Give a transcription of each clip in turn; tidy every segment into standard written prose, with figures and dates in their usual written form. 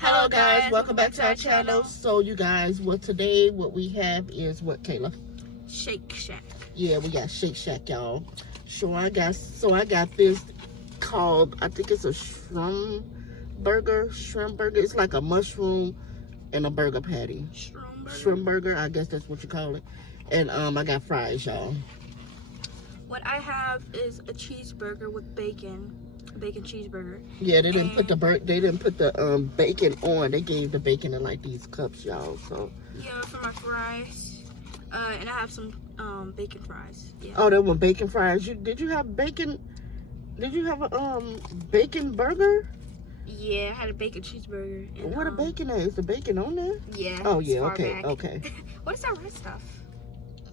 Hello guys, welcome back to our channel. So you guys, what we have is what, Kayla? Shake Shack. Yeah, we got Shake Shack, y'all. So I got this called, I think it's a shrimp burger. It's like a mushroom and a burger patty. Shrimp burger, I guess that's what you call it. And I got fries, y'all. What I have is a cheeseburger with bacon. A bacon cheeseburger. Yeah, they didn't put the bacon on. They gave the bacon in like these cups, y'all. So yeah, for my fries. And I have some bacon fries. Yeah. Oh, there were bacon fries. Did you have bacon? Did you have a bacon burger? Yeah, I had a bacon cheeseburger. And, what a bacon is? The bacon on there? Yeah. Oh yeah. Okay. Okay. What is that red stuff?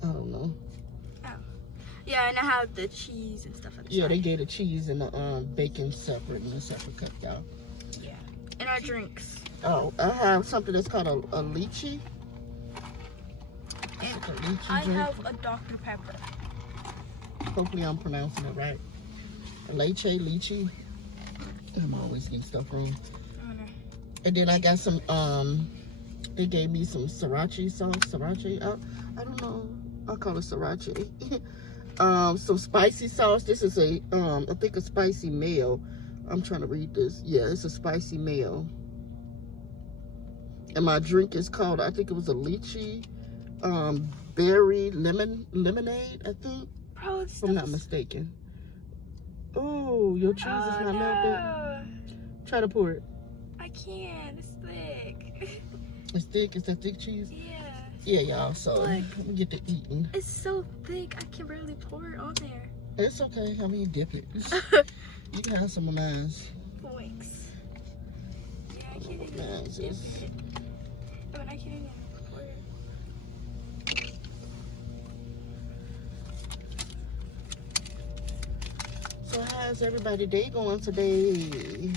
I don't know. Oh. Yeah, and I have the cheese and stuff like that. Yeah, they gave the cheese and the bacon separate in a separate cup, y'all. Yeah. And our drinks. Oh, I have something that's called a lychee. And I have a Dr. Pepper. Hopefully I'm pronouncing it right. Lychee. I'm always getting stuff wrong. And then I got some, they gave me some sriracha sauce. Sriracha? I don't know. I'll call it sriracha. Some spicy sauce. This is I think a spicy mayo. I'm trying to read this. Yeah, it's a spicy mayo. And my drink is called, I think it was a lychee berry lemonade, I think. Bro, if I'm not mistaken. Oh, your cheese is not melted. Try to pour it. I can't. It's thick. It's thick? Is that thick cheese? Yeah. Yeah, y'all. So Look, let me get to eating. It's so thick. I can barely pour it on there. It's okay. I mean, dip it. You can have some of mine. Thanks. Yeah, I can't even Mine dip it. I mean, I can't even pour it. So how's everybody's day going today?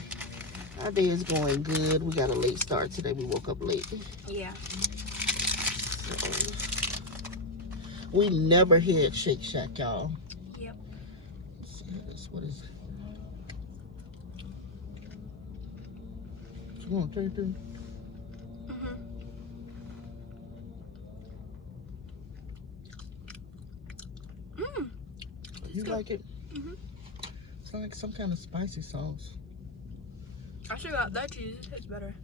Our day is going good. We got a late start today. We woke up late. Yeah. So, we never had Shake Shack, y'all. Yep. Let's see this. What is it? You want to try through? You good. like it? It's like some kind of spicy sauce. Actually, that cheese tastes better.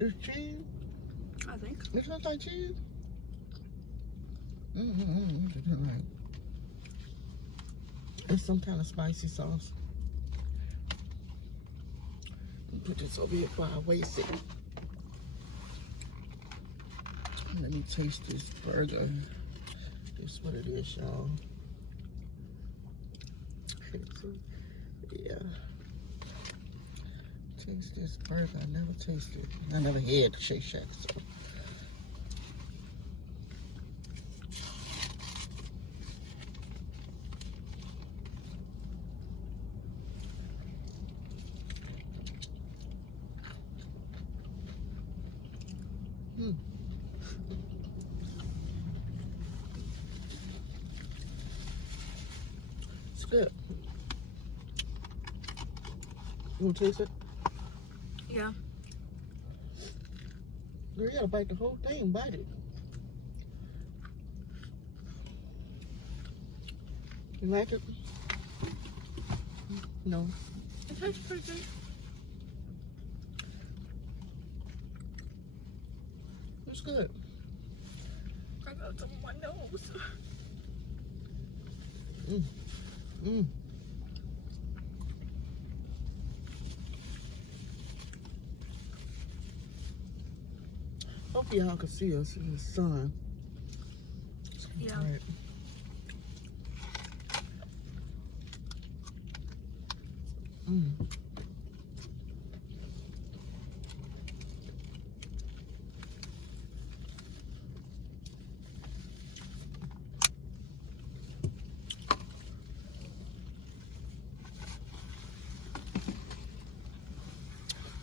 It's cheese? I think. It tastes like cheese? It's some kind of spicy sauce. Put this over here before I waste it. Let me taste this burger. This is what it is, y'all. Yeah. Taste this burger. I never tasted. I never had Shake Shack, so. It's good. You want to taste it? Yeah. Girl, you gotta bite the whole thing. Bite it. You like it? No. It tastes pretty good. It's good. I got some on my nose. Hopefully y'all can see us in the sun. Yeah. All right.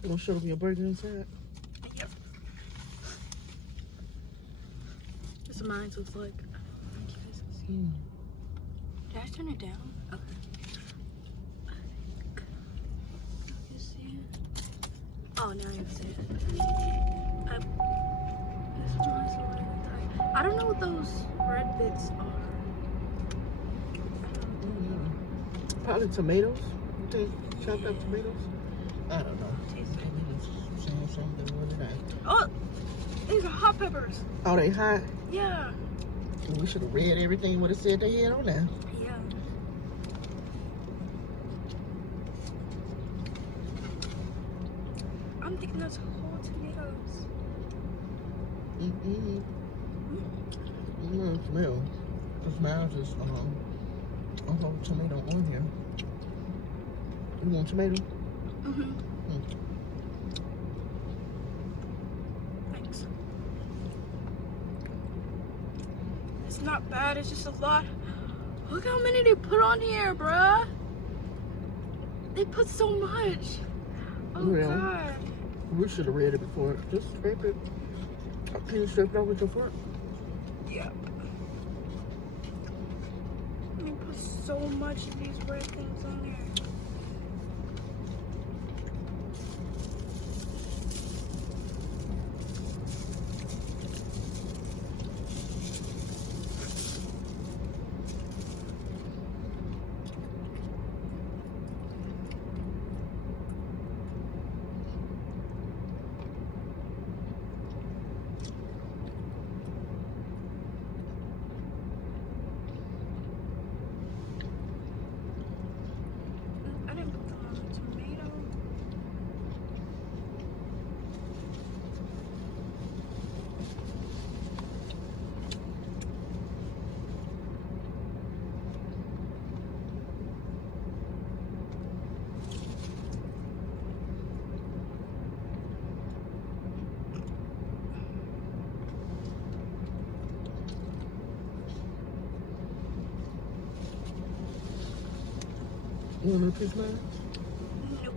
You gonna show them your burger inside? Yep. This is mine looks like. Did I turn it down? Okay. You see it? Oh, now I have to say it. I don't know what those red bits are. Probably tomatoes. You think chopped up tomatoes? I don't know. Something with that. Oh, these are hot peppers. Oh, they hot? Yeah. We should have read everything what it said they had on there. Yeah. I'm thinking that's whole tomatoes. Smell. The smell just a whole tomato on here. You want tomato? Thanks. It's not bad, it's just a lot. Look how many they put on here, bruh. They put so much. Oh, Really? God. We should have read it before. Just scrape it. Can you scrape it out with your foot? Yeah. They put so much of these red things on here. I didn't put them on the tomato. You want another piece, man? Nope.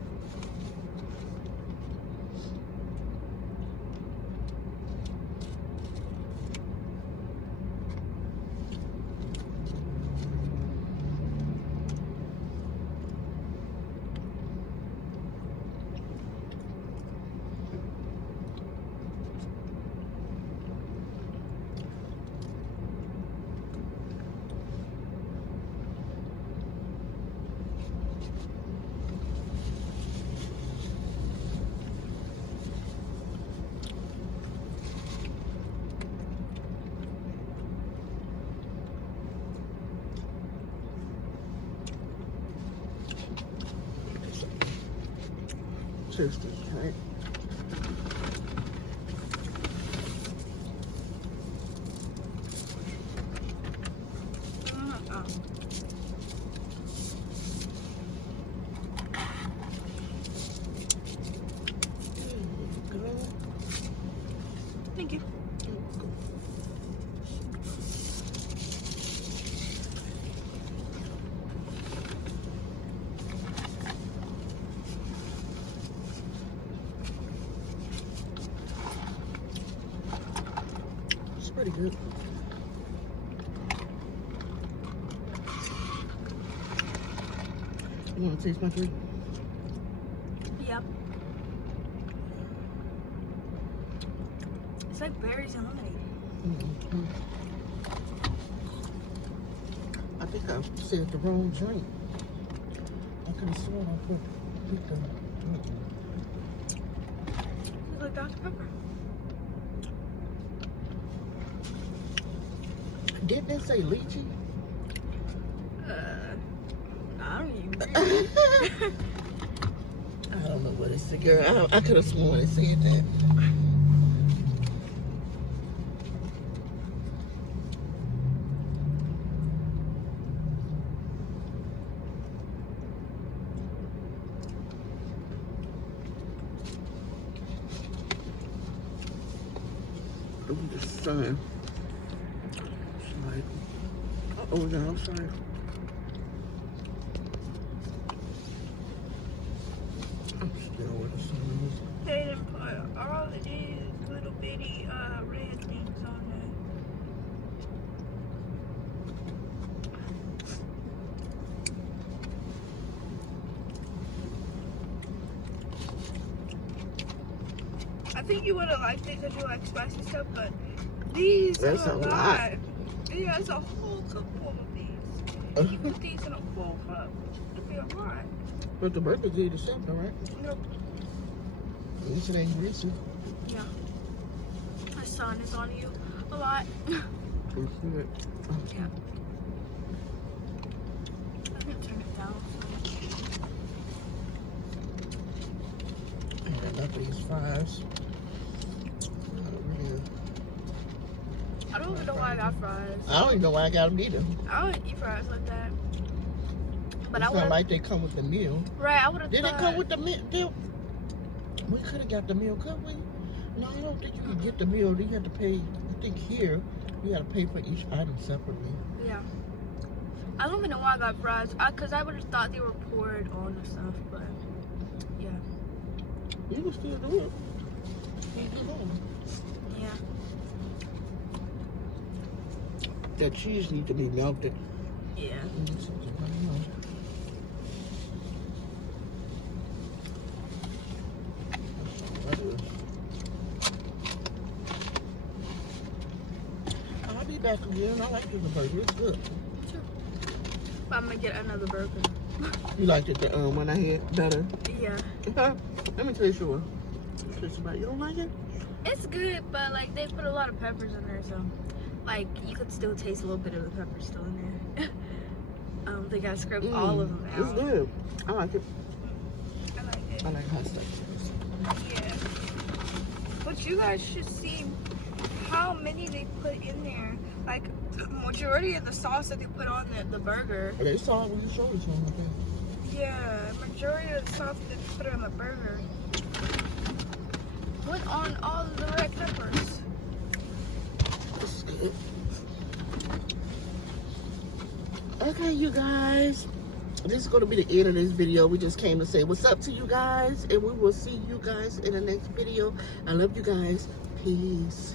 Tasty, right? Thank you. It's pretty good. You want to taste my food? Yep. It's like berries and lemonade. I think I said the wrong drink. I could have sworn I picked the drink. It's like Dr. Pepper. Didn't it say lychee? I don't even I don't know what it said, girl. I could have sworn it said that. Look at the sun. It's like, oh no, I'm sorry. I'm still with the sun. They didn't put all of these little bitty red things on there. think you wouldn't like things if you like spicy stuff, but these That's are a a lot. lot. Yeah, it's a whole cup full of these. If you put these in a full cup, it'd be a lot. But the burgers did the same, though, right? Nope. At least it ain't greasy. Yeah. The sun is on you a lot. Let's see it. Yeah. I'm gonna turn it down. I love these fries. Really. I don't even know why I got fries. I don't even know why I got them either. I don't eat fries like that. But It's I would not like they come with the meal. right, I would have Did thought. it come with the meal? We could have got the meal, could we? No, I don't think you could get the meal. You have to pay. I think here you got to pay for each item separately. Yeah. I don't even know why I got fries. Cause I would have thought they were poured on the stuff, but yeah. You can still do it. You can do it. Yeah. That cheese needs to be melted. Yeah. I'll be back again. I like this burger. It's good. Sure. But I'm gonna get another burger. You liked it the one I had better. Yeah. Let me taste yours. Taste about. You don't like it? It's good, but like they put a lot of peppers in there, so like you could still taste a little bit of the pepper still in there. I don't think I scraped all of them out. It's good. I like it. I like it. I like hot stuff. Yeah. But you guys should see how many they put in there. Like majority of the sauce that they put on the burger. They saw it when you showed it to them, I think. Yeah, majority of the sauce that they put on the burger went on all of the red peppers. This is good. Okay, you guys. This is going to be the end of this video. We just came to say what's up to you guys. And we will see you guys in the next video. I love you guys. Peace.